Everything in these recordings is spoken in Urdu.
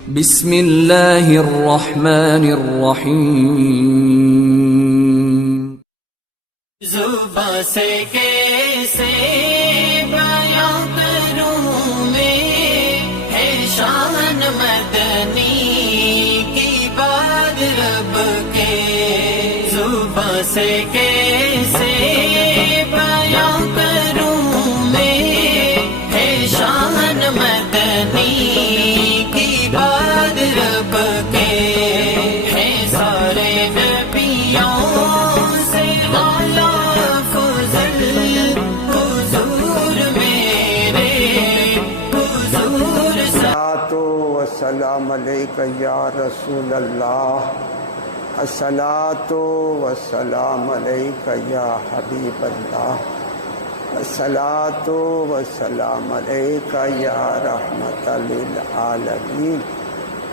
بسم اللہ الرحمن الرحیم۔ زباں سے کیسے بیان کروں میں ہے شان مدنی کی بات رب کے، زباں سے کیسے بیان کروں میں ہے شان مدنی کی بات رب کے، ہے سارے نبیوں سے اعلیٰ فضل حضور میرے حضور السلام علیکہ یا رسول اللہ، الصلاۃ والسلام علیکہ یا حبیب اللہ، الصلاۃ والسلام علیکہ یا رحمت للعالمین،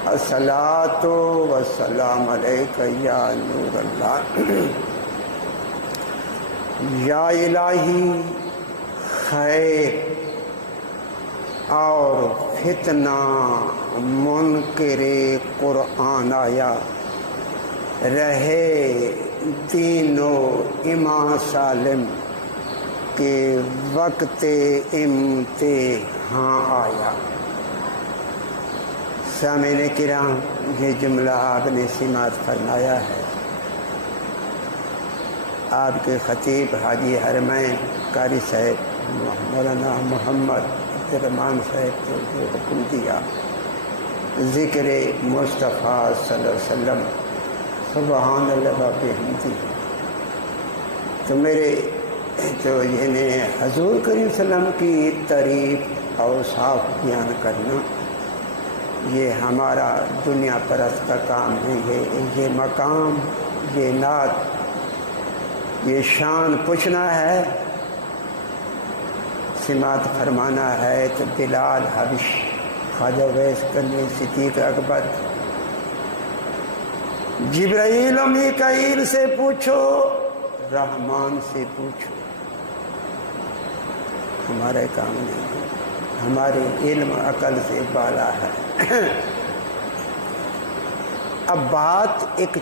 الصلاۃ والسلام علیکہ یا نور اللہ۔ یا الہی، خیر اور فتنہ منکر قرآن آیا، رہے دین و ایمان سالم کے وقت امتحان آیا۔ سامعین کرام، یہ جملہ آپ نے سماعت فرمایا ہے آپ کے خطیب حاجی حرمین قاری صاحب مولانا محمد عبدالرحمن صاحب کو جو حکم دیا ذکر مصطفیٰ صلی اللہ علیہ وسلم سبحان اللہ بحمدہ، تو میرے یعنی حضور کریم صلی اللہ علیہ وسلم کی تعریف اور اوصاف بیان کرنا یہ ہمارا دنیا پرست کا کام ہے۔ یہ مقام، یہ نعت، یہ شان پوچھنا ہے، سماعت فرمانا ہے تو بلال حبش، خواجہ ویس کرنی، صدیق اکبر، جبرائیل و میکائیل سے پوچھو، رحمان سے پوچھو، ہمارے کام نہیں ہے، ہمارے علم عقل سے بالا ہے۔ اب بات ایک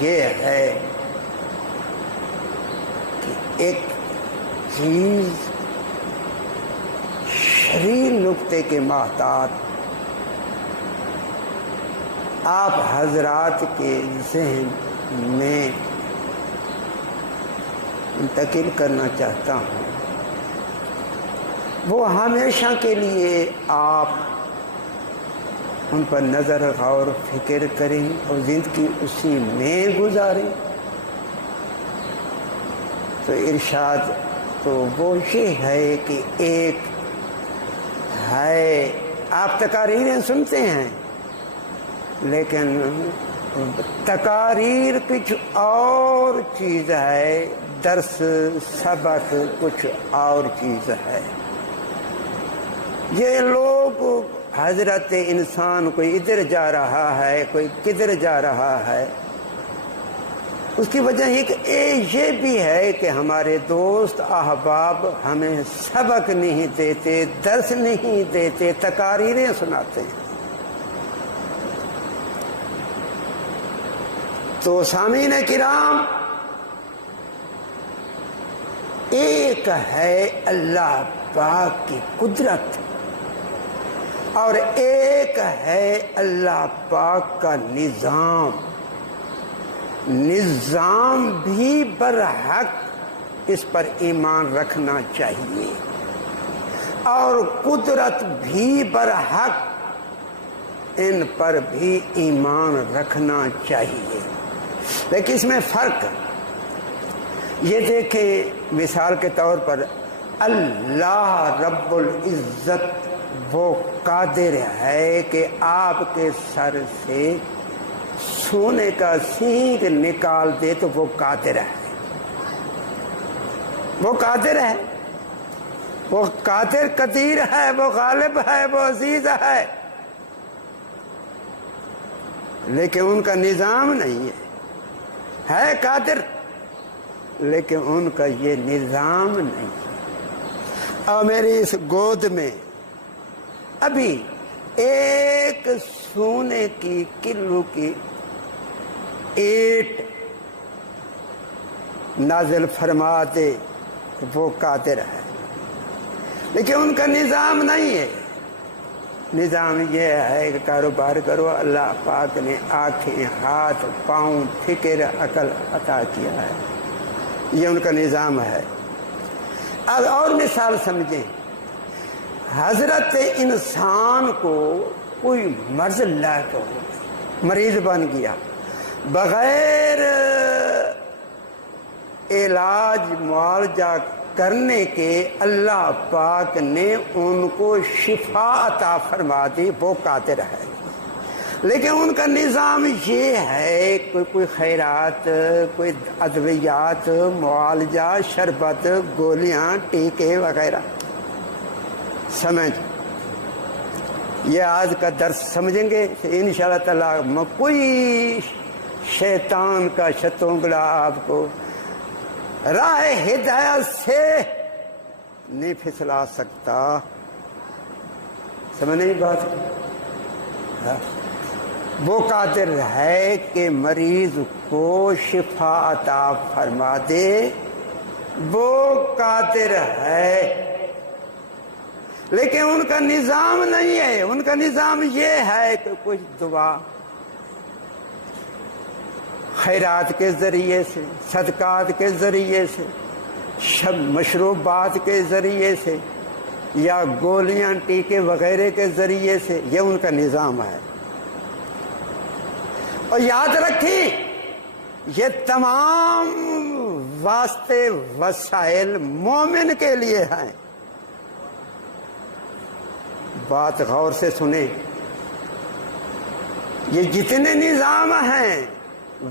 یہ ہے کہ ایک چیز شرعی نقطے کے محتاط آپ حضرات کے ذہن میں منتقل کرنا چاہتا ہوں، وہ ہمیشہ کے لیے آپ ان پر نظر غور فکر کریں اور زندگی اسی میں گزاریں۔ تو ارشاد تو وہ یہ ہے کہ ایک ہے، آپ تقاریر سنتے ہیں لیکن تقاریر کچھ اور چیز ہے، درس سبق کچھ اور چیز ہے۔ یہ لوگ حضرت انسان کوئی ادھر جا رہا ہے، کوئی کدھر جا رہا ہے، اس کی وجہ یہ بھی ہے کہ ہمارے دوست احباب ہمیں سبق نہیں دیتے، درس نہیں دیتے، تقاریریں سناتے ہیں۔ تو سامعین کرام، ایک ہے اللہ پاک کی قدرت اور ایک ہے اللہ پاک کا نظام۔ نظام بھی برحق اس پر ایمان رکھنا چاہیے اور قدرت بھی برحق ان پر بھی ایمان رکھنا چاہیے، لیکن اس میں فرق یہ دیکھیں، مثال کے طور پر اللہ رب العزت وہ قادر ہے کہ آپ کے سر سے سونے کا سینگ نکال دے، تو وہ قادر ہے، وہ قادر ہے، وہ قادر قدیر ہے، وہ غالب ہے، وہ عزیز ہے، لیکن ان کا نظام نہیں ہے قادر، لیکن ان کا یہ نظام نہیں ہے۔ اور میری اس گود میں ابھی ایک سونے کی کلو کی اینٹ نازل فرما دے وہ قادر ہے، لیکن ان کا نظام نہیں ہے۔ نظام یہ ہے کہ کاروبار کرو، اللہ پاک نے آنکھیں، ہاتھ، پاؤں، فکر، عقل عطا کیا ہے، یہ ان کا نظام ہے۔ اب اور مثال سمجھیں، حضرت انسان کو کوئی مرض لا کر مریض بن گیا، بغیر علاج معالجہ کرنے کے اللہ پاک نے ان کو شفا عطا فرما دی، وہ قادر ہے۔ لیکن ان کا نظام یہ ہے کوئی خیرات، کوئی ادویات، معالجہ، شربت، گولیاں، ٹیکے وغیرہ۔ سمجھ، یہ آج کا درس سمجھیں گے انشاءاللہ تعالی، کوئی شیطان کا شتونگڑا آپ کو راہ ہدایت سے نہیں پھسلا سکتا۔ سمجھ نہیں بات؟ وہ قادر ہے کہ مریض کو شفا عطا فرما دے، وہ قادر ہے، لیکن ان کا نظام نہیں ہے۔ ان کا نظام یہ ہے کہ کچھ دعا خیرات کے ذریعے سے، صدقات کے ذریعے سے، مشروبات کے ذریعے سے، یا گولیاں، ٹیکے وغیرہ کے ذریعے سے، یہ ان کا نظام ہے۔ اور یاد رکھیں، یہ تمام واسطے وسائل مومن کے لیے ہیں۔ بات غور سے سنیں، یہ جتنے نظام ہیں،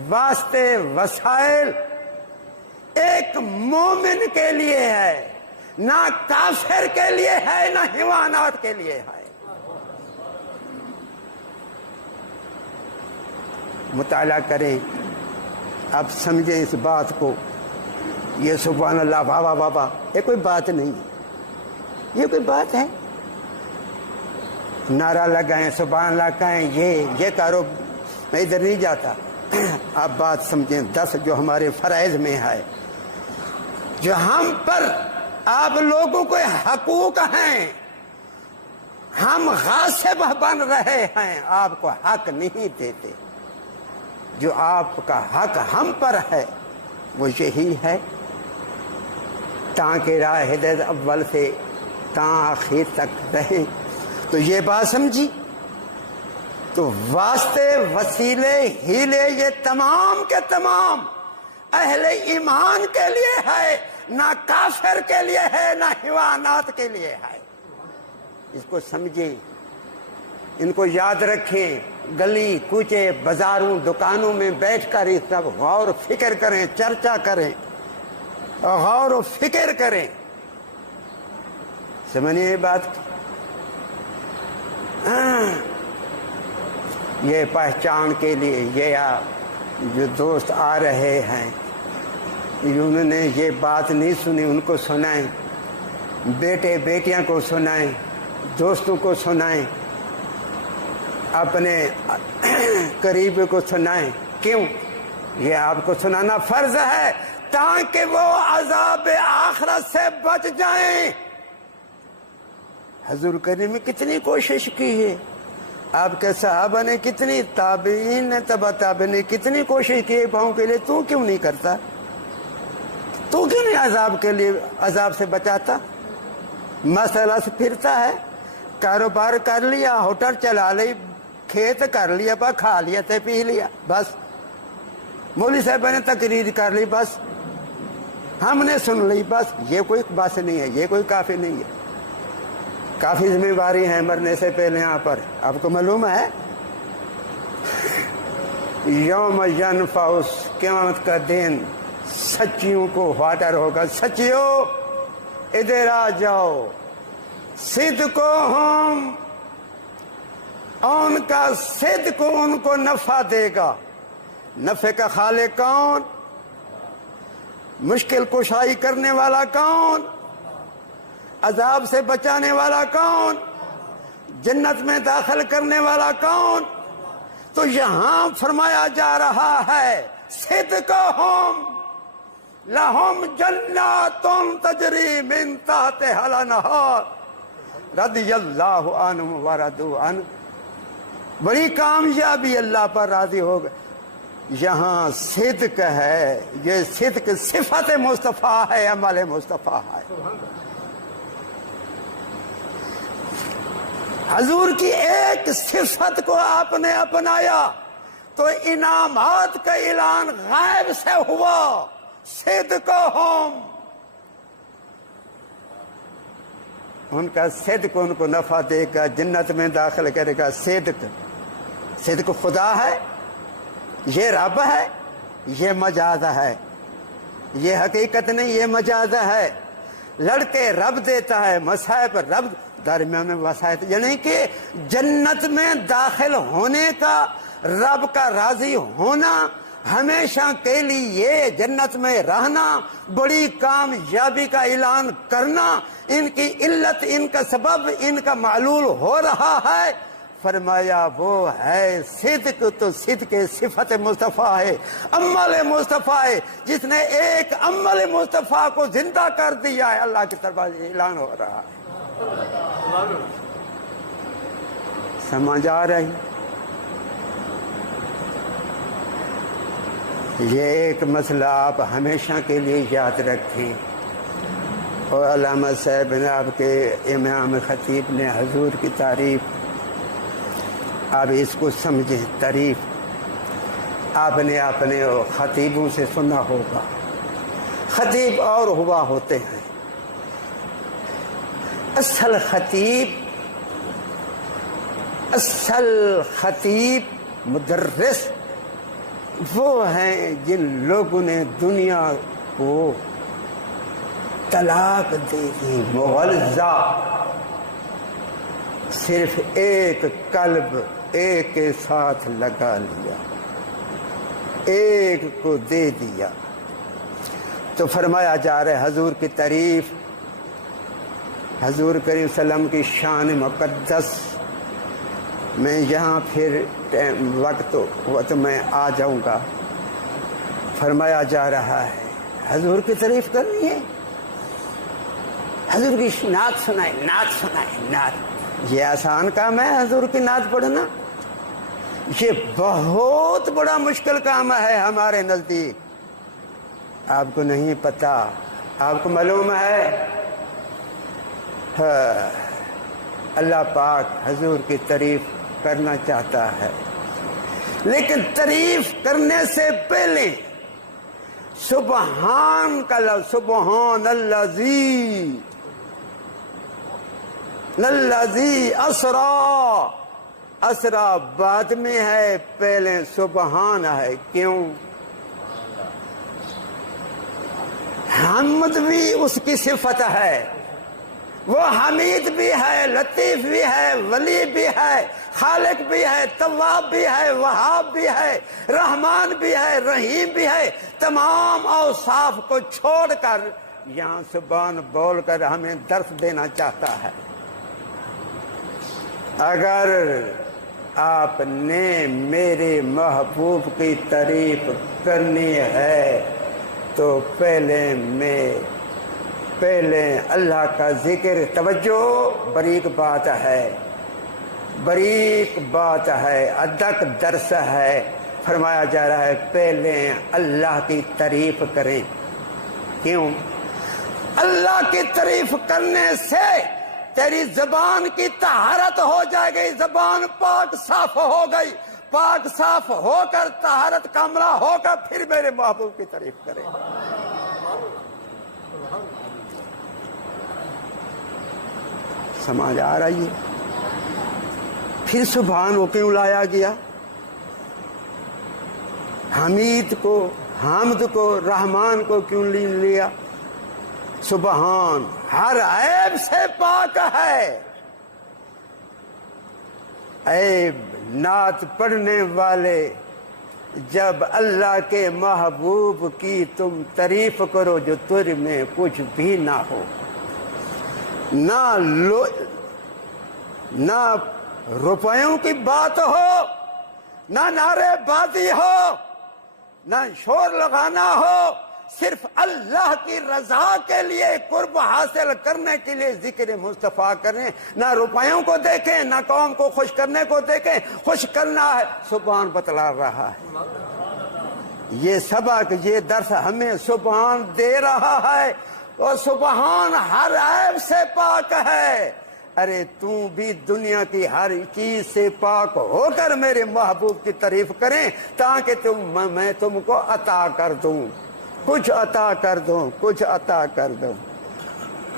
واسطے وسائل، ایک مومن کے لیے ہے، نہ کافر کے لیے ہے، نہ حیوانات کے لیے ہے۔ مطالعہ کریں، اب سمجھیں اس بات کو۔ یہ سبحان اللہ، بابا بابا، یہ کوئی بات نہیں ہے، یہ کوئی بات ہے؟ نعرہ لگائیں، سبحان اللہ کہیں، یہ کرو، میں ادھر نہیں جاتا۔ آپ بات سمجھیں، 10 جو ہمارے فرائض میں ہے، جو ہم پر آپ لوگوں کو حقوق ہیں، ہم غاصب بن رہے ہیں، آپ کو حق نہیں دیتے۔ جو آپ کا حق ہم پر ہے وہ یہی ہے، تاکہ راہ ہدایت اول سے تا آخر تک رہے۔ تو یہ بات سمجھی؟ تو واسطے، وسیلے، ہیلے، یہ تمام کے تمام اہل ایمان کے لیے ہے، نہ کافر کے لیے ہے، نہ حیوانات کے لیے ہے۔ اس کو سمجھیں، ان کو یاد رکھیں، گلی کوچے بازاروں دکانوں میں بیٹھ کر یہ سب غور و فکر کریں، چرچا کریں، غور و فکر کریں۔ سمجھیں یہ بات؟ یہ پہچان کے لیے یہ جو دوست آ رہے ہیں، انہوں نے یہ بات نہیں سنی، ان کو سنائیں، بیٹے بیٹیاں کو سنائیں، دوستوں کو سنائیں، اپنے قریب کو سنائیں۔ کیوں؟ یہ آپ کو سنانا فرض ہے تاکہ وہ عذاب آخرت سے بچ جائیں۔ حضور کریم نے کتنی کوشش کی ہے، آپ کے صحابہ نے کتنی، تابعین نے، تبع تابعین نے کتنی کوشش کی ہے پاؤں کے لیے، تو کیوں نہیں کرتا؟ تو کیوں نہیں عذاب کے لیے، عذاب سے بچاتا؟ مسئلہ سے پھرتا ہے، کاروبار کر لیا، ہوٹل چلا لی، کھیت کر لیا، بس کھا لیا تے پی لیا، بس مولوی صاحب نے تقریر کر لی، بس ہم نے سن لی، بس یہ کوئی بات نہیں ہے، یہ کوئی کافی نہیں ہے۔ کافی ذمہ داری ہے مرنے سے پہلے یہاں پر، آپ کو معلوم ہے یوم ینفع، قیامت کا دن سچیوں کو واٹر ہوگا۔ سچیوں ادھر آ جاؤ، صدقہم، ان کا صدق ان کو نفع دے گا۔ نفع کا خالق کون؟ مشکل کشائی کرنے والا کون؟ عذاب سے بچانے والا کون؟ جنت میں داخل کرنے والا کون؟ تو یہاں فرمایا جا رہا ہے صدقہم لہم جنات تجری من تحتہا الانہار رضی اللہ عنہم ورضوا عنہ. بڑی کامیابی اللہ پر راضی ہو گئے. یہاں صدق ہے، یہ صدق صفت مصطفیٰ ہے، عمل مصطفیٰ ہے. حضور کی ایک صفت کو آپ نے اپنایا تو انعامات کا اعلان غیب سے ہوا. صدقہم، ان کا صدق ان کو نفع دے گا، جنت میں داخل کرے گا. صدق خدا ہے، یہ رب ہے، یہ مجاز ہے، یہ حقیقت نہیں، یہ مجاز ہے. لڑکے رب دیتا ہے، مصائب رب درمیان میں وسائط، یعنی کہ جنت میں داخل ہونے کا، رب کا راضی ہونا، ہمیشہ کے لیے جنت میں رہنا، بڑی کامیابی کا اعلان کرنا، ان کی علت، ان کا سبب، ان کا معلول ہو رہا ہے. فرمایا وہ ہے صدق. تو صدق صفت مصطفیٰ ہے، عمل مصطفیٰ ہے، جس نے ایک عمل مصطفیٰ کو زندہ کر دیا ہے. اللہ کی طرف اعلان ہو رہا ہے. سمجھ آ رہی؟ یہ ایک مسئلہ آپ ہمیشہ کے لیے یاد رکھیں. اور علامہ صاحب نے، آپ کے امام خطیب نے حضور کی تعریف، آپ اس کو سمجھیں. تعریف آپ نے اپنے خطیبوں سے سنا ہوگا. خطیب اور ہوا ہوتے ہیں. اصل خطیب مدرس وہ ہیں جن لوگوں نے دنیا کو طلاق دے دی مغلظہ. صرف ایک قلب ایک کے ساتھ لگا لیا، ایک کو دے دیا. تو فرمایا جا رہا ہے حضور کی تعریف، حضور کریم صلی اللہ علیہ وسلم کی شان مقدس. میں یہاں پھر وقت میں آ جاؤں گا. فرمایا جا رہا ہے حضور کی تعریف کرنی ہے، حضور کی نعت سنائے، نعت. یہ آسان کام ہے حضور کی نعت پڑھنا؟ یہ بہت بڑا مشکل کام ہے ہمارے نزدیک. آپ کو نہیں پتا، آپ کو معلوم ہے. اللہ پاک حضور کی تعریف کرنا چاہتا ہے، لیکن تعریف کرنے سے پہلے سبحان کا لفظ، سبحان الذی اسرا بعد میں ہے، پہلے سبحان ہے. کیوں؟ حمد بھی اس کی صفت ہے، وہ حمید بھی ہے، لطیف بھی ہے، ولی بھی ہے، خالق بھی ہے، تواب بھی ہے، وہاب بھی ہے، رحمان بھی ہے، رحیم بھی ہے. تمام اوصاف کو چھوڑ کر یہاں سبحان بول کر ہمیں درس دینا چاہتا ہے. اگر آپ نے میرے محبوب کی تعریف کرنی ہے تو پہلے اللہ کا ذکر. توجہ، باریک بات ہے، ادق درس ہے. فرمایا جا رہا ہے پہلے اللہ کی تعریف کریں. کیوں؟ اللہ کی تعریف کرنے سے تیری زبان کی طہارت ہو جائے گی، زبان پاک صاف ہو گئی، پاک صاف ہو کر طہارت کاملہ ہو کر پھر میرے محبوب کی تعریف کرے. سمجھ آ رہی ہے؟ پھر سبحان وہ کیوں لایا گیا؟ حمید کو، حامد کو، رحمان کو کیوں لیا؟ سبحان ہر عیب سے پاک ہے. عیب نعت پڑھنے والے جب اللہ کے محبوب کی تم تعریف کرو جو تجھ میں کچھ بھی نہ ہو، نہ نہ روپیوں کی بات ہو، نہ نعرے بازی ہو، نہ شور لگانا ہو، صرف اللہ کی رضا کے لیے قرب حاصل کرنے کے لیے ذکر مصطفیٰ کریں، نہ روپیوں کو دیکھیں، نہ قوم کو خوش کرنے کو دیکھیں، خوش کرنا ہے۔ سبحان بتلا رہا ہے، یہ سبق، یہ درس ہمیں سبحان دے رہا ہے، اور سبحان ہر عیب سے پاک ہے۔ ارے تو بھی دنیا کی ہر چیز سے پاک ہو کر میرے محبوب کی تعریف کریں، تاکہ میں تم کو عطا کر دوں، کچھ عطا کر دوں، کچھ عطا کر دوں۔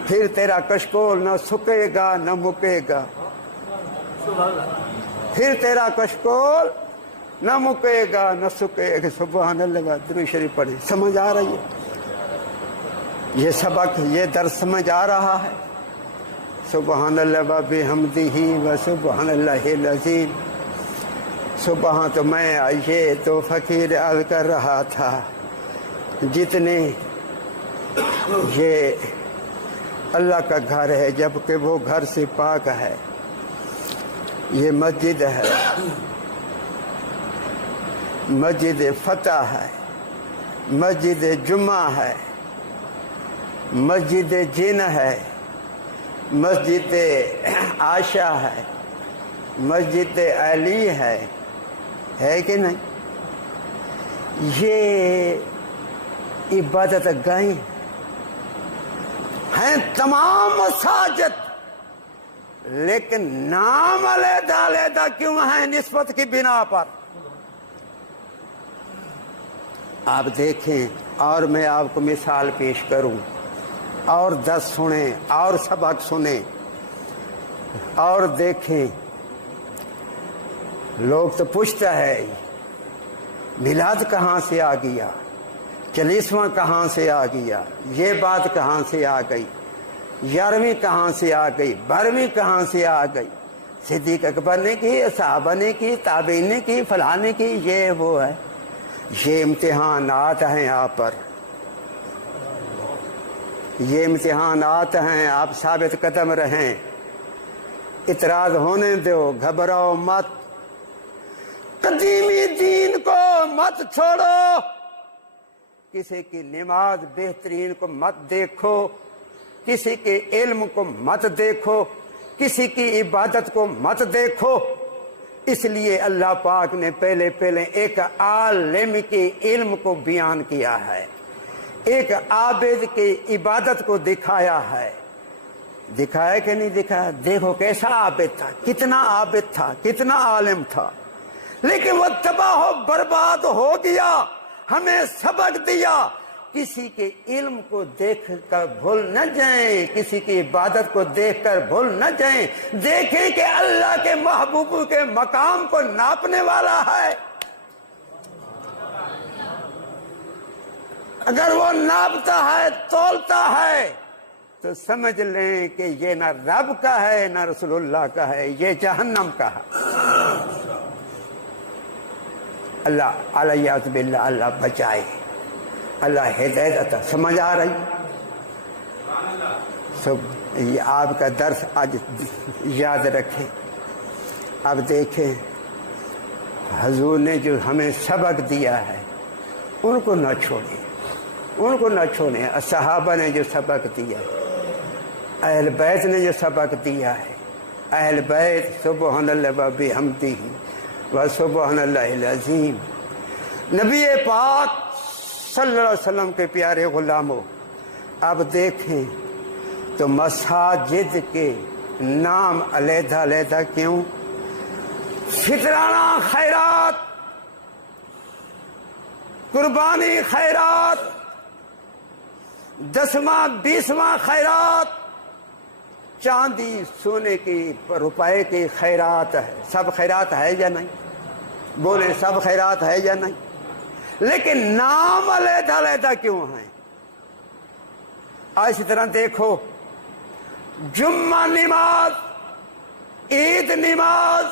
پھر تیرا کشکول نہ سکے گا نہ مکے گا، پھر تیرا کشکول نہ مکے گا نہ سکے گا۔ سبحان اللہ، درود شریف پڑھی۔ سمجھ آ رہی ہے یہ سبق، یہ درس سمجھ آ رہا ہے؟ سبحان اللہ و بحمدہ و سبحان اللہ العظیم۔ سبحان، تو میں یہ تو فقیر عرض کر رہا تھا، جتنے یہ اللہ کا گھر ہے، جبکہ وہ گھر سے پاک ہے، یہ مسجد ہے، مسجد فتح ہے، مسجد جمعہ ہے، مسجد جن ہے، مسجد عائشہ ہے، مسجد علی ہے کہ نہیں؟ یہ عبادت گاہیں ہیں تمام مساجد، لیکن نام علیحدہ علیحدہ کیوں ہیں؟ نسبت کی بنا پر۔ آپ دیکھیں، اور میں آپ کو مثال پیش کروں، اور درس سنیں، اور سبق سنیں، اور دیکھیں۔ لوگ تو پوچھتا ہے میلاد کہاں سے آ گیا، چالیسواں کہاں سے آ گیا، یہ بات کہاں سے آ گئی، 11ویں کہاں سے آ گئی، 12ویں کہاں سے آ گئی، صدیق اکبر نے کی، صحابہ نے کی، تابعین نے کی، فلاں نے کی، یہ وہ ہے۔ یہ امتحانات ہیں آپ پر، یہ امتحانات ہیں، آپ ثابت قدم رہیں، اعتراض ہونے دو، گھبراؤ مت، قدیمی دین کو مت چھوڑو، کسی کی نماز بہترین کو مت دیکھو، کسی کے علم کو مت دیکھو، کسی کی عبادت کو مت دیکھو۔ اس لیے اللہ پاک نے پہلے ایک عالم کے علم کو بیان کیا ہے، ایک عابد کی عبادت کو دکھایا ہے۔ دکھایا کہ نہیں دکھایا؟ دیکھو کیسا عابد تھا، کتنا عابد تھا، کتنا عالم تھا، لیکن وہ تباہ و برباد ہو گیا۔ ہمیں سبق دیا، کسی کے علم کو دیکھ کر بھول نہ جائیں، کسی کی عبادت کو دیکھ کر بھول نہ جائیں، دیکھیں کہ اللہ کے محبوب کے مقام کو ناپنے والا ہے۔ اگر وہ ناپتا ہے، تولتا ہے، تو سمجھ لیں کہ یہ نہ رب کا ہے نہ رسول اللہ کا ہے، یہ جہنم کا ہے۔ اللہ علیہ باللہ، اللہ بچائے، اللہ ہدایت عطا۔ سمجھ آ رہی؟ سب یہ آپ کا درس آج یاد رکھیں۔ اب دیکھیں حضور نے جو ہمیں سبق دیا ہے، ان کو نہ چھوڑیں، ان کو نہ چھوڑیں۔ صحابہ نے جو سبق دیا، اہل بیت نے جو سبق دیا ہے، اہل بیت سبحان اللہ و بحمدہ و سبحان اللہ العظیم۔ نبی پاک صلی اللہ علیہ وسلم کے پیارے غلاموں، اب دیکھیں تو مساجد کے نام علیحدہ علیحدہ کیوں؟ فطرانہ خیرات، قربانی خیرات، 10واں 20واں خیرات، چاندی سونے کی روپے کی خیرات ہے، سب خیرات ہے یا نہیں؟ بولیں سب خیرات ہے یا نہیں؟ لیکن نام علیحدہ علیحدہ کیوں ہیں؟ اسی طرح دیکھو، جمعہ نماز، عید نماز،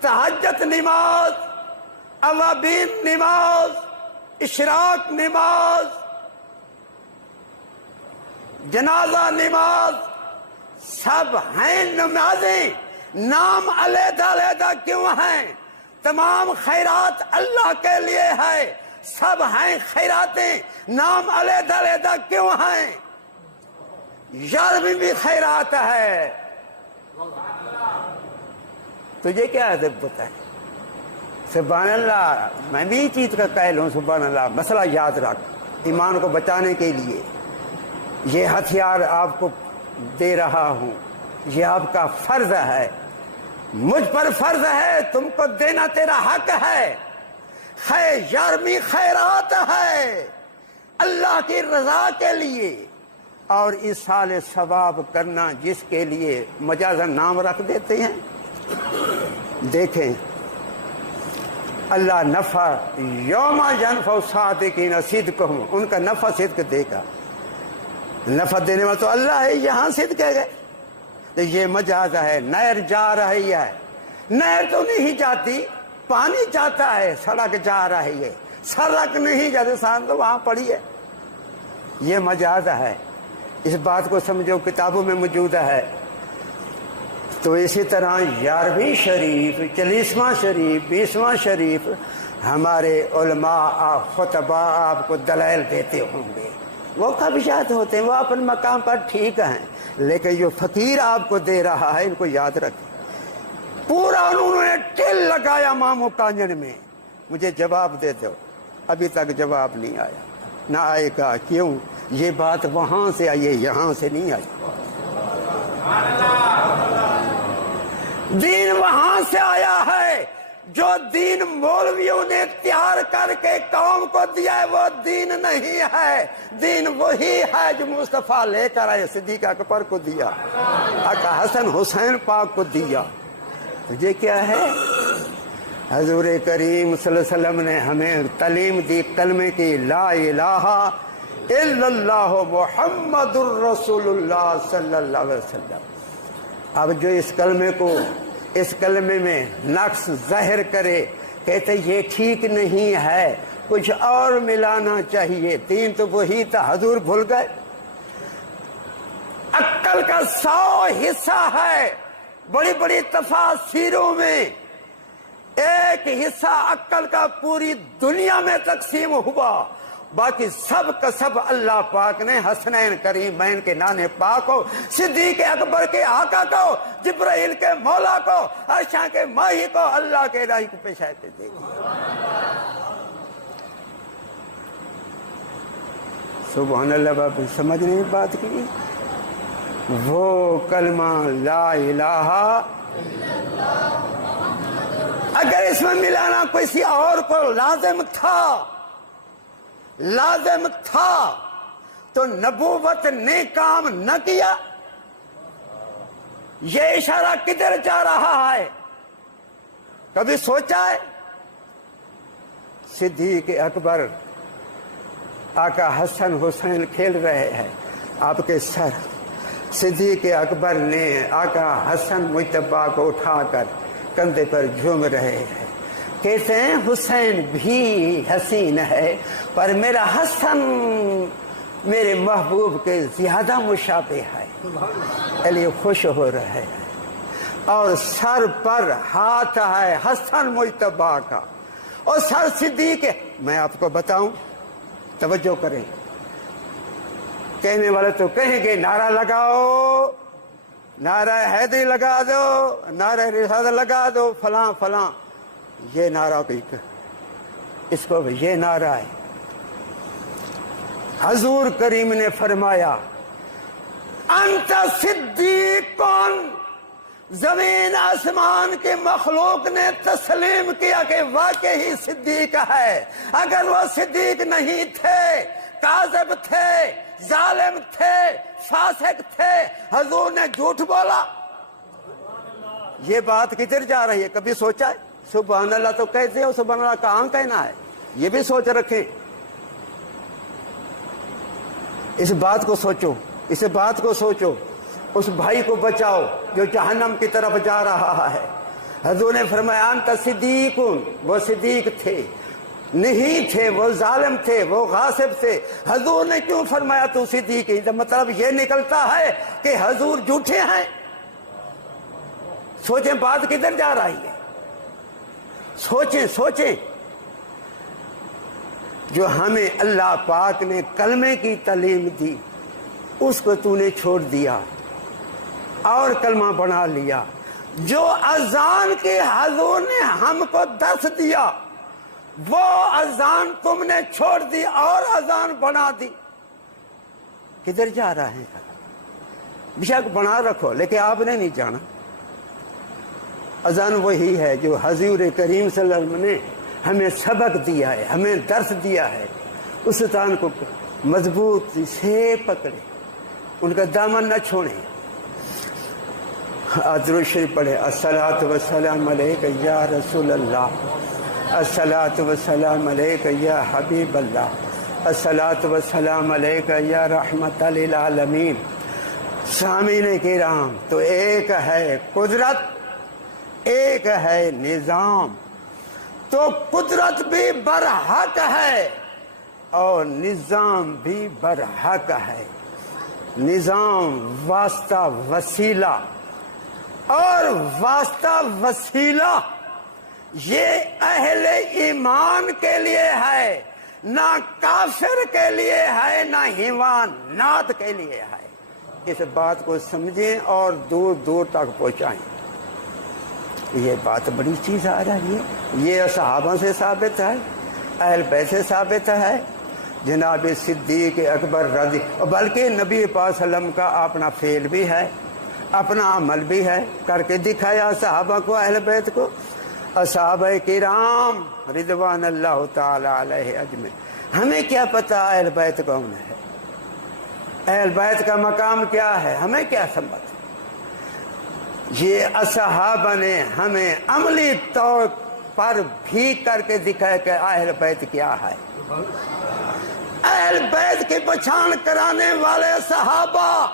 تہجد نماز، اوابین نماز، اشراق نماز، جنازہ نماز، سب ہیں نمازیں، نام علیحدہ علیحدہ کیوں ہیں؟ تمام خیرات اللہ کے لیے ہے، سب ہیں خیراتیں، نام علیحدہ علیحدہ کیوں ہیں؟ یارویں بھی خیرات ہے، تجھے کیا ادب ہے؟ سبحان اللہ، میں بھی چیز کا قائل ہوں، سبحان اللہ۔ مسئلہ یاد رکھ، ایمان کو بچانے کے لیے یہ ہتھیار آپ کو دے رہا ہوں، یہ آپ کا فرض ہے، مجھ پر فرض ہے، تم کو دینا تیرا حق ہے۔ یارویں خیرات ہے اللہ کی رضا کے لیے، اور ایصال ثواب کرنا جس کے لیے مجازن نام رکھ دیتے ہیں۔ دیکھیں اللہ نفع یوم ینفع الصادقین صدقہم، ان کا نفع صدق دے گا، نفع دینے والا تو اللہ ہے، یہاں صدق ہے۔ یہ مجاز ہے، نہر جا رہی ہے، نہر تو نہیں جاتی، پانی جاتا ہے، سڑک جا رہی ہے، سڑک نہیں جاتی، سان تو وہاں پڑی ہے، یہ مجاز ہے۔ اس بات کو سمجھو، کتابوں میں موجود ہے۔ تو اسی طرح 11ویں شریف، 40واں شریف، 20واں شریف، ہمارے علماء خطباء آپ کو دلائل دیتے ہوں گے، وہ قبضات ہوتے ہیں، وہ اپنے مقام پر ٹھیک ہیں، لیکن جو فقیر آپ کو دے رہا ہے ان کو یاد رکھیں۔ پورا انہوں نے ٹل لگایا مامو کانجن میں، مجھے جواب دے دو، ابھی تک جواب نہیں آیا، نہ آئے گا۔ کیوں؟ یہ بات وہاں سے آئی ہے، یہاں سے نہیں آئی۔ دین وہاں سے آیا ہے، جو دین مولویوں نے تیار کر کے قوم کو دیا ہے وہ دین نہیں ہے، دین وہی ہے جو مصطفیٰ لے کر آئے، صدیق اکبر کو دیا، آقا حسن حسین پاک کو دیا۔ یہ کیا ہے؟ حضور کریم صلی اللہ علیہ وسلم نے ہمیں تعلیم دی کلمے کی، لا الہ الا اللہ محمد الرسول اللہ صلی اللہ علیہ وسلم۔ اب جو اس کلمے کو، اس کلمے میں نقص ظاہر کرے، کہتے یہ ٹھیک نہیں ہے، کچھ اور ملانا چاہیے، دین تو وہی تھا، حضور بھول گئے۔ عقل کا 100 حصہ ہے، بڑی بڑی تفاسیروں میں ایک حصہ عقل کا پوری دنیا میں تقسیم ہوا، باقی سب کا سب اللہ پاک نے حسنین کریمین کے نانے پاک کو، صدیق اکبر کے آقا کو، جبرائیل کے مولا کو، عرشاں کے ماہی کو، اللہ کے الہی کو پیش آئے دے دیا۔ سبحان اللہ، باپ سمجھ نہیں بات کی؟ وہ کلمہ لا الہ، اگر اس میں ملانا کسی اور کو لازم تھا تو نبوت نے کام نہ کیا۔ یہ اشارہ کدھر جا رہا ہے؟ کبھی سوچا ہے؟ صدیق اکبر، آقا حسن حسین کھیل رہے ہیں آپ کے سر، صدیق اکبر نے آقا حسن مجتبیٰ کو اٹھا کر کندھے پر جھوم رہے ہیں، کہتے ہیں حسین بھی حسین ہے پر میرا حسن میرے محبوب کے زیادہ مشابہ ہے، علی خوش ہو رہے ہیں، اور سر پر ہاتھ ہے حسن مجتبیٰ کا، اور سر صدیق ہے۔ میں آپ کو بتاؤں، توجہ کریں، کہنے والے تو کہیں گے نعرہ لگاؤ، نعرہ حیدری لگا دو، نعرہ رسالت لگا دو، فلاں فلاں، یہ نعرہ اس کو یہ نعرہ ہے۔ حضور کریم نے فرمایا انت صدیقون، زمین آسمان کے مخلوق نے تسلیم کیا کہ واقعی صدیق ہے، اگر وہ صدیق نہیں تھے، کاذب تھے، ظالم تھے، فاسق تھے، حضور نے جھوٹ بولا۔ یہ بات کدھر جا رہی ہے؟ کبھی سوچا ہے؟ سبحان اللہ تو کہتے ہو، سبحان اللہ کہاں کہنا ہے؟ یہ بھی سوچ رکھیں، اس بات کو سوچو، اس بات کو سوچو، اس بھائی کو بچاؤ جو جہنم کی طرف جا رہا ہے۔ حضور نے فرمایا انت صدیقون، وہ صدیق تھے نہیں تھے، وہ ظالم تھے، وہ غاصب تھے۔ حضور نے کیوں فرمایا تو صدیق ہے؟ مطلب یہ نکلتا ہے کہ حضور جھوٹے ہیں؟ سوچیں بات کدھر جا رہی ہے، سوچیں سوچیں. جو ہمیں اللہ پاک نے کلمے کی تعلیم دی اس کو تو نے چھوڑ دیا اور کلمہ بنا لیا. جو اذان کے حضور نے ہم کو درس دیا وہ اذان تم نے چھوڑ دی اور اذان بنا دی. کدھر جا رہا ہے؟ بیشک بنا رکھو لیکن آپ نے نہیں جانا. اذان وہی ہے جو حضور کریم صلی اللہ علیہ وسلم نے ہمیں سبق دیا ہے، ہمیں درس دیا ہے. اس اذان کو مضبوط سے پکڑے، ان کا دامن نہ چھوڑیں. درود شریف پڑھے. الصلاۃ والسلام علیک یا رسول اللہ، الصلاۃ والسلام علیک یا حبیب اللہ، الصلاۃ والسلام علیک یا رحمت للعالمین. سامعین کرام، تو ایک ہے قدرت، ایک ہے نظام. تو قدرت بھی برحق ہے اور نظام بھی برحق ہے. نظام واسطہ وسیلہ اور واسطہ وسیلہ یہ اہل ایمان کے لیے ہے، نہ کافر کے لیے ہے، نہ حیوانات کے لیے ہے. اس بات کو سمجھیں اور دور دور تک پہنچائیں. یہ بات بڑی چیز آ رہی ہے. یہ صحابہ سے ثابت ہے، اہل بیت سے ثابت ہے، جناب صدیق اکبر رضی، بلکہ نبی پاک صلی اللہ علیہ وسلم کا اپنا فعل بھی ہے، اپنا عمل بھی ہے، کر کے دکھایا صحابہ کو، اہل بیت کو. صحابہ کرام رضوان اللہ تعالی علیہ اجمعین. ہمیں کیا پتہ اہل بیت کون ہے، اہل بیت کا مقام کیا ہے، ہمیں کیا سمجھ. یہ اصحابہ نے ہمیں عملی طور پر بھی کر کے دکھایا کہ اہل بیت کیا ہے. اہل بیت کی پہچان کرانے والے صحابہ،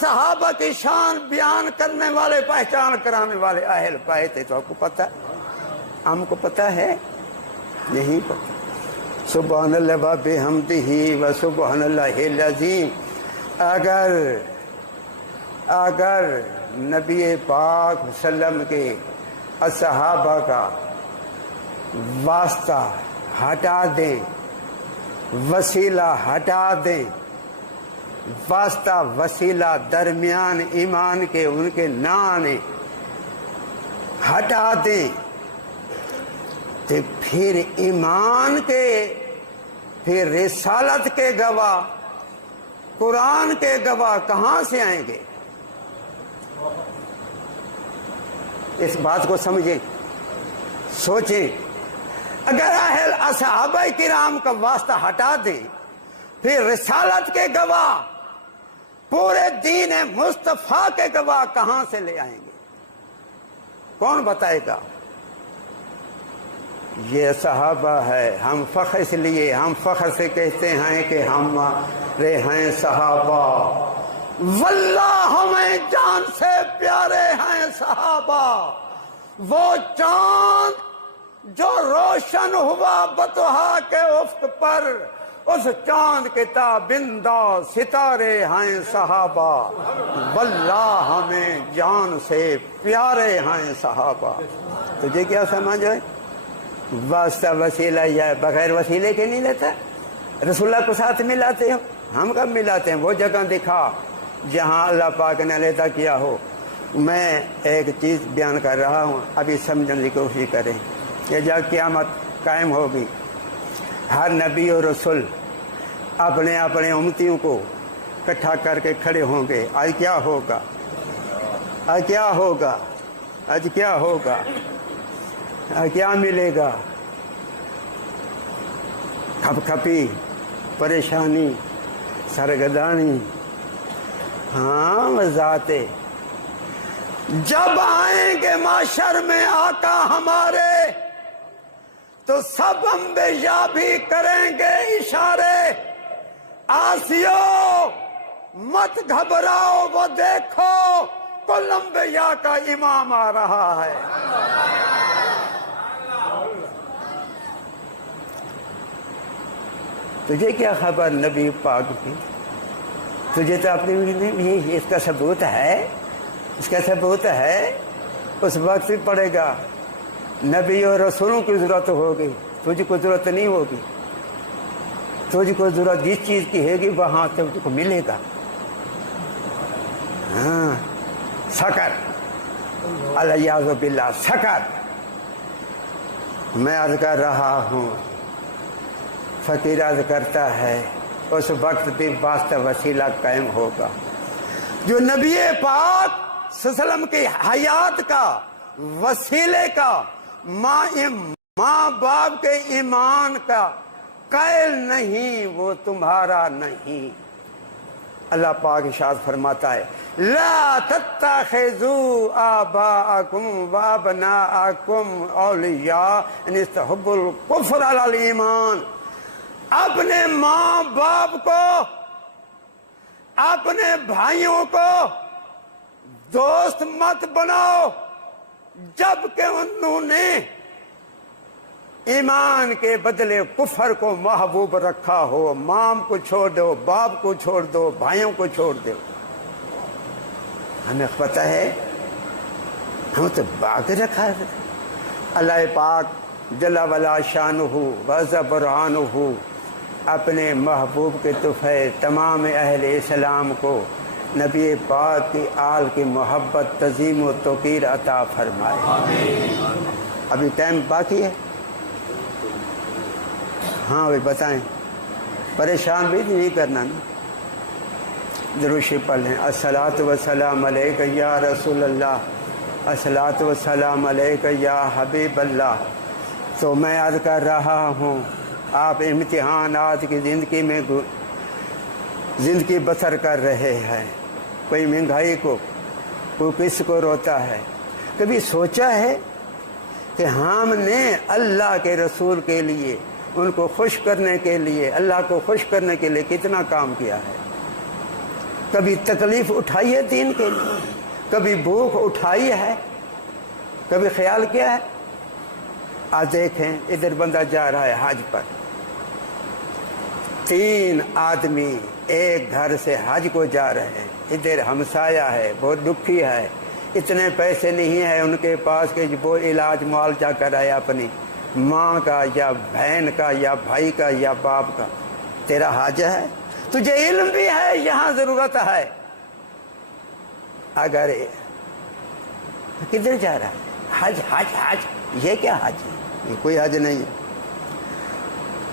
صحابہ کی شان بیان کرنے والے، پہچان کرانے والے اہل بیت. تو آپ کو پتہ ہے، ہم کو پتہ ہے نہیں پتہ. سبحان اللہ و بحمدہ و سبحان اللہ العظیم. اگر نبی پاک صلی اللہ علیہ وسلم کے صحابہ کا واسطہ ہٹا دیں، وسیلہ ہٹا دیں، واسطہ وسیلہ درمیان ایمان کے ان کے نہ آنے ہٹا دیں، تو پھر ایمان کے، پھر رسالت کے گواہ، قرآن کے گواہ کہاں سے آئیں گے؟ اس بات کو سمجھیں، سوچیں. اگر اہل اصحابہ کرام کا واسطہ ہٹا دیں پھر رسالت کے گواہ، پورے دین مصطفیٰ کے گواہ کہاں سے لے آئیں گے؟ کون بتائے گا؟ یہ صحابہ ہے. ہم فخر اس لیے، ہم فخر سے کہتے ہیں کہ ہم رے ہیں صحابہ، واللہ ہمیں جان سے پیارے ہیں صحابہ. وہ چاند جو روشن ہوا بطحا کے افق پر، اس چاند کے تابندہ ستارے ہیں صحابہ. واللہ ہمیں جان سے پیارے ہیں صحابہ. تجھے کیا سمجھ ہے؟ واسطہ وسیلہ یا بغیر وسیلے کے نہیں لیتا. رسول اللہ کو ساتھ ملاتے ہو، ہم کب ملاتے ہیں؟ وہ جگہ دکھا جہاں اللہ پاک نے علیحدہ کیا ہو. میں ایک چیز بیان کر رہا ہوں، ابھی سمجھنے کی کوشش کریں. یہ جب قیامت قائم ہوگی، ہر نبی اور رسول اپنے اپنے امتیوں کو اکٹھا کر کے کھڑے ہوں گے. آج کیا ہوگا؟ آج کیا ہوگا؟ آج کیا ہوگا؟ آج کیا ملے گا؟ کھپ کھپی، پریشانی، سرگردانی. ہاں وضاحتیں. جب آئیں گے معاشر میں آقا ہمارے تو سب انبیاء بھی کریں گے اشارے. آسیو مت گھبراؤ، وہ دیکھو کل انبیاء کا امام آ رہا ہے. تجھے کیا خبر نبی پاک کی؟ تجھے تو اپنی نہیں، اس کا ثبوت ہے، اس کا ثبوت ہے. اس وقت بھی پڑے گا. نبی اور رسولوں کی ضرورت ہوگی, تجھ کو ضرورت نہیں ہوگی. تجھ کو ضرورت جس چیز کی ہوگی وہاں سے تجھ کو ملے گا. ہاں سکر الیاذ باللہ سکر. میں عرض کر رہا ہوں, فقیر عرض کرتا ہے اس وقت بھی واسطہ وسیلہ قائم ہوگا جو نبی پاک صلی اللہ علیہ وسلم کی حیات کا وسیلے کا ماں باپ کے ایمان کا قائل نہیں, وہ تمہارا نہیں. اللہ پاک ارشاد فرماتا ہے لا تتخذوا آباءکم وابناءکم اولیاء ان استحبوا الکفر علی الایمان. اپنے ماں باپ کو, اپنے بھائیوں کو دوست مت بناؤ جبکہ انہوں نے ایمان کے بدلے کفر کو محبوب رکھا ہو. ماں کو چھوڑ دو, باپ کو چھوڑ دو, بھائیوں کو چھوڑ دو. ہمیں پتہ ہے ہم تو باغ رکھا ہے. اللہ پاک جل وعلا شانہ وعز برہانہ اپنے محبوب کے تحفے تمام اہل اسلام کو نبی پاک کی آل کی محبت تعظیم و توقیر عطا فرمائے. ابھی ٹائم باقی ہے. ہاں ابھی بتائیں, پریشان بھی نہیں کرنا نا. درود شریف پڑھ لیں. الصلاۃ والسلام علیک یا رسول اللہ, الصلاۃ والسلام علیک یا حبیب اللہ. تو میں عرض کر رہا ہوں آپ امتحانات کی زندگی میں زندگی بسر کر رہے ہیں. کوئی مہنگائی کو, کوئی کس کو روتا ہے. کبھی سوچا ہے کہ ہم نے اللہ کے رسول کے لیے, ان کو خوش کرنے کے لیے, اللہ کو خوش کرنے کے لیے کتنا کام کیا ہے؟ کبھی تکلیف اٹھائی ہے دین کے لیے؟ کبھی بھوک اٹھائی ہے؟ کبھی خیال کیا ہے؟ آج دیکھیں ادھر بندہ جا رہا ہے حج پر, 3 آدمی ایک گھر سے حج کو جا رہے ہیں. ادھر ہمسایہ ہے, بہت دکھی ہے, اتنے پیسے نہیں ہیں ان کے پاس کہ وہ علاج معالجہ کرائے اپنی ماں کا یا بہن کا یا بھائی کا یا باپ کا. تیرا حج ہے, تجھے علم بھی ہے یہاں ضرورت ہے. اگر کدھر جا رہا ہے؟ حج حج حج. یہ کیا حج ہے؟ یہ کوئی حج نہیں ہے.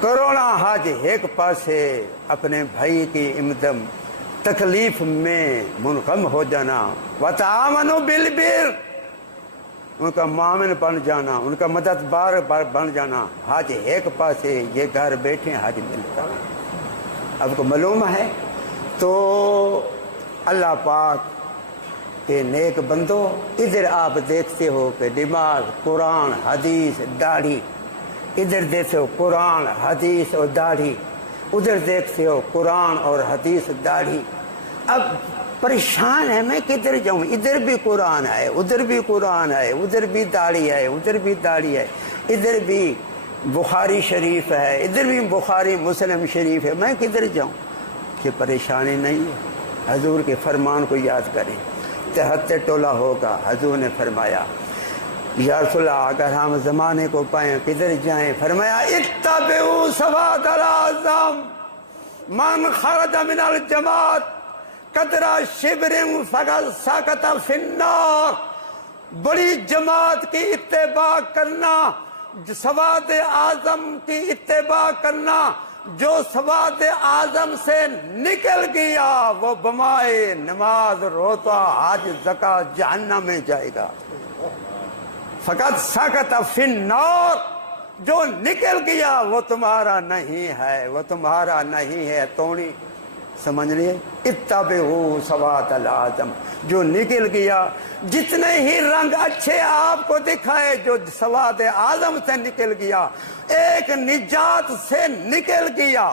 کروڑا حج ایک پاسے اپنے بھائی کی امدم تکلیف میں منغم ہو جانا, وتعاونوا بالبر, ان کا معاون بن جانا, ان کا مددگار بن جانا. حج ایک پاسے, یہ گھر بیٹھے حج ملتا. اب کو معلوم ہے تو اللہ پاک کہ نیک بندو, ادھر آپ دیکھتے ہو کہ دماغ قرآن حدیث داڑھی, ادھر دیکھتے ہو قرآن حدیث اور داڑھی, ادھر دیکھتے ہو قرآن اور حدیث داڑھی. اب پریشان ہے میں کدھر جاؤں؟ ادھر بھی قرآن ہے, ادھر بھی قرآن ہے, ادھر بھی داڑھی ہے, ادھر بھی داڑھی ہے, ادھر بھی بخاری شریف ہے, ادھر بھی بخاری مسلم شریف ہے. میں کدھر جاؤں؟ کہ پریشانی نہیں ہے. حضور کے فرمان کو یاد کریں. 73 ٹولہ ہوگا. حضور نے فرمایا یا رسول اللہ اگر ہم زمانے کو پائیں کدھر جائیں؟ فرمایا اتبعوا سواد الاعظم من خرج من الجماعت قدر شبر فقد سقط فی النار. بڑی جماعت کی اتباع کرنا, سواد اعظم کی اتباع کرنا. جو سواد اعظم سے نکل گیا وہ بمائے نماز روتا حج زکات جہنم میں جائے گا. فقط سقط فی النار, جو نکل گیا وہ تمہارا نہیں ہے, وہ تمہارا نہیں ہے. توڑی سمجھ لیے. اتبعوا سواد الاعظم, جو نکل گیا, جتنے ہی رنگ اچھے آپ کو دکھائے, جو سواد اعظم سے نکل گیا, ایک نجات سے نکل گیا,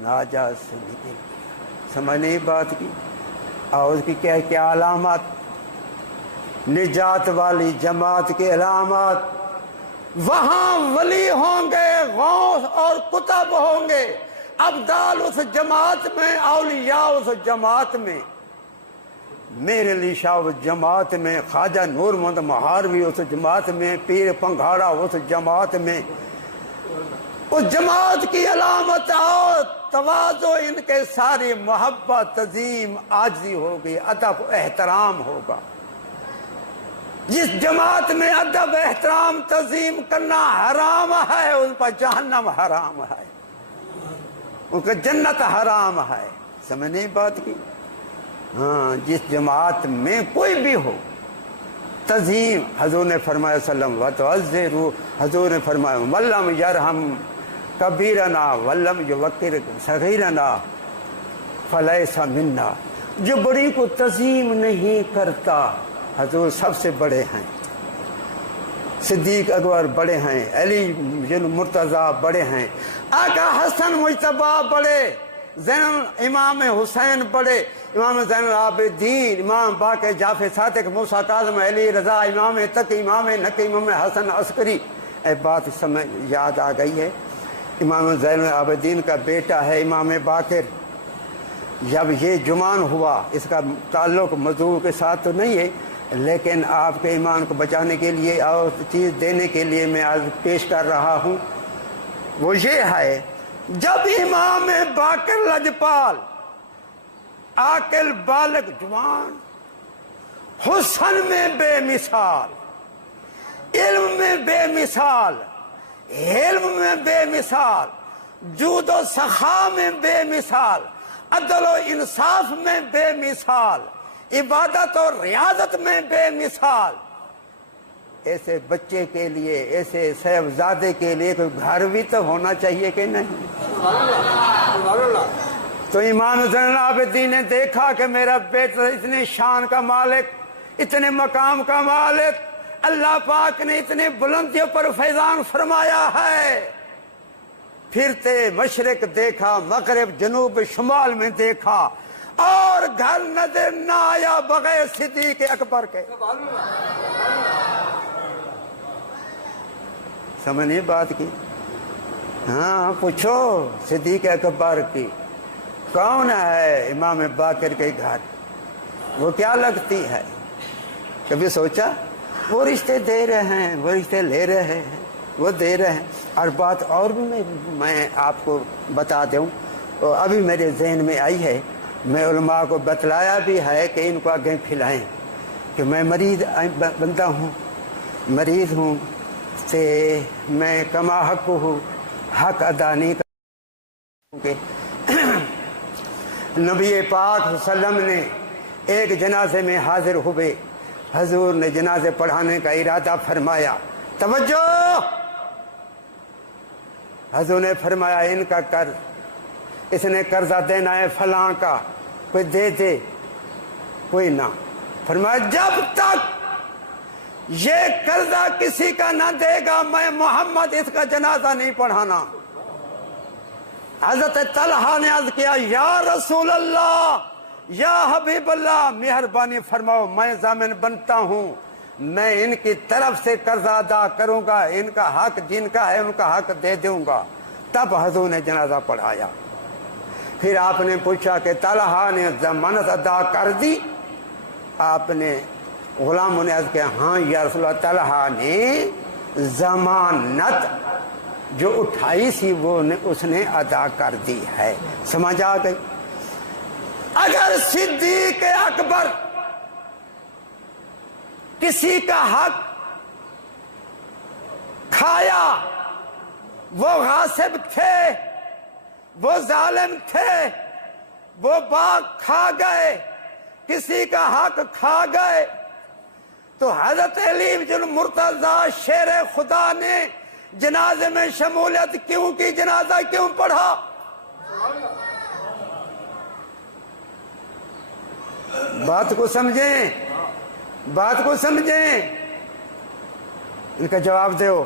ناجات سے نکل گیا. سمجھ نہیں بات کی؟ اور اس کی کیا علامات؟ نجات والی جماعت کی علامات. وہاں ولی ہوں گے, غوث اور کتب ہوں گے, ابدال اس جماعت میں, اولیاء اس جماعت میں. میرے علی شاہ اس جماعت میں، خواجہ نور محمد مہاروی اس جماعت میں، پیر پنگھاڑا اس جماعت میں. اس جماعت کی علامت اور تواضع ان کے ساری محبت، تعظیم، عاجزی ہوگی، ادب احترام ہوگا. جس جماعت میں ادب احترام تعظیم کرنا حرام ہے ان پر جہنم حرام ہے، ان کا جنت حرام ہے. سمجھ نہیں بات کی؟ ہاں، جس جماعت میں کوئی بھی ہو تعظیم، حضور نے فرمایا وسلم وتعذروا، حضور نے فرمایا ولم یرحم کبیرنا ولم یوقر صغیرنا فلیس منا. جو بڑی کو تعظیم نہیں کرتا، حضور سب سے بڑے ہیں، صدیق اکبر بڑے ہیں، علی مرتضیٰ بڑے ہیں، آقا حسن مجتبیٰ بڑے، امام حسین بڑے، امام زین العابدین، امام باقر جعفر صادق، موسیٰ کاظم، علی رضا، امام تقی، امام نقی، امام حسن عسکری. اے بات سمجھ یاد آ گئی ہے. امام زین العابدین کا بیٹا ہے امام باقر. جب یہ جمان ہوا، اس کا تعلق موضوع کے ساتھ تو نہیں ہے، لیکن آپ کے ایمان کو بچانے کے لیے اور چیز دینے کے لیے میں آج پیش کر رہا ہوں. وہ یہ ہے، جب امام باقر لجپال، عاقل بالغ جوان، حسن میں بے مثال، علم میں بے مثال، حلم میں بے مثال، جود و سخا میں بے مثال، عدل و انصاف میں بے مثال، عبادت اور ریاضت میں بے مثال، ایسے بچے کے لیے، ایسے صاحبزادے کے لیے کوئی گھر بھی تو ہونا چاہیے کہ نہیں؟ تو امام زین العابدین نے دیکھا کہ میرا بیٹا اتنے شان کا مالک، اتنے مقام کا مالک، اللہ پاک نے اتنے بلندیوں پر فیضان فرمایا ہے. پھرتے مشرق دیکھا، مغرب، جنوب، شمال میں دیکھا، اور گھر نظر نہ آیا بغیر صدیق اکبر کے. سمجھے بات کی؟ ہاں، پوچھو صدیق اکبر کی کون ہے امام باقر کے گھر، وہ کیا لگتی ہے؟ کبھی سوچا؟ وہ رشتے دے رہے ہیں، وہ رشتے لے رہے ہیں، وہ دے رہے ہیں. اور بات اور بھی میں آپ کو بتا دوں، ابھی میرے ذہن میں آئی ہے، میں علماء کو بتلایا بھی ہے کہ ان کو آگے پھلائیں کہ میں مریض بندہ ہوں، مریض ہوں، سے میں کما حق ہوں، حق ادا نہیں کروں. نبی پاک صلی اللہ علیہ وسلم نے ایک جنازے میں حاضر ہوئے، حضور نے جنازے پڑھانے کا ارادہ فرمایا. توجہ، حضور نے فرمایا ان کا قرض، اس نے قرضہ دینا ہے فلاں کا، کوئی دے دے، کوئی نہ. فرمایا جب تک یہ قرضہ کسی کا نہ دے گا میں محمد اس کا جنازہ نہیں پڑھانا. حضرت طلحہ نے عرض کیا یا رسول اللہ، یا حبیب اللہ، مہربانی فرماؤ میں ضامن بنتا ہوں، میں ان کی طرف سے قرض ادا کروں گا، ان کا حق جن کا ہے ان کا حق دے دوں گا. تب حضور نے جنازہ پڑھایا. پھر آپ نے پوچھا کہ طلحہ نے ضمانت ادا کر دی؟ آپ نے غلاموں نے عرض کیا ہاں یا رسول اللہ، طلحہ نے ضمانت جو اٹھائی سی وہ اس نے ادا کر دی ہے. سمجھ آ گئی؟ اگر صدیق اکبر کسی کا حق کھایا، وہ غاصب تھے، وہ ظالم تھے، وہ باغ کھا گئے، کسی کا حق کھا گئے، تو حضرت علی بن مرتضیٰ شیر خدا نے جنازے میں شمولیت کیوں کی، جنازہ کیوں پڑھا؟ بات کو سمجھیں، بات کو سمجھیں. ان کا جواب دو.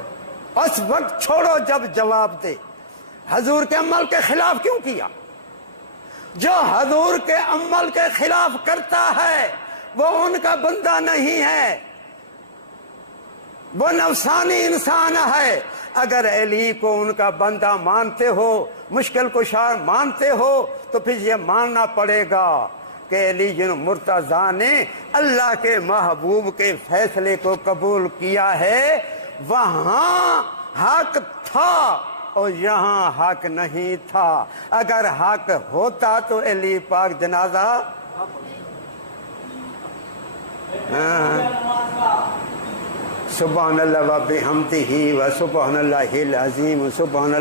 اس وقت چھوڑو جب جواب دے. حضور کے عمل کے خلاف کیوں کیا؟ جو حضور کے عمل کے خلاف کرتا ہے وہ ان کا بندہ نہیں ہے، وہ نفسانی انسان ہے. اگر علی کو ان کا بندہ مانتے ہو، مشکل کشا مانتے ہو، تو پھر یہ ماننا پڑے گا کہ علی مرتضیٰ نے اللہ کے محبوب کے فیصلے کو قبول کیا ہے، وہاں حق تھا اور یہاں حق نہیں تھا۔ اگر حق ہوتا تو علی پاک جنازہ سبحان اللہ و بحمدہ و سبحان اللہ العظیم، سبحان اللہ۔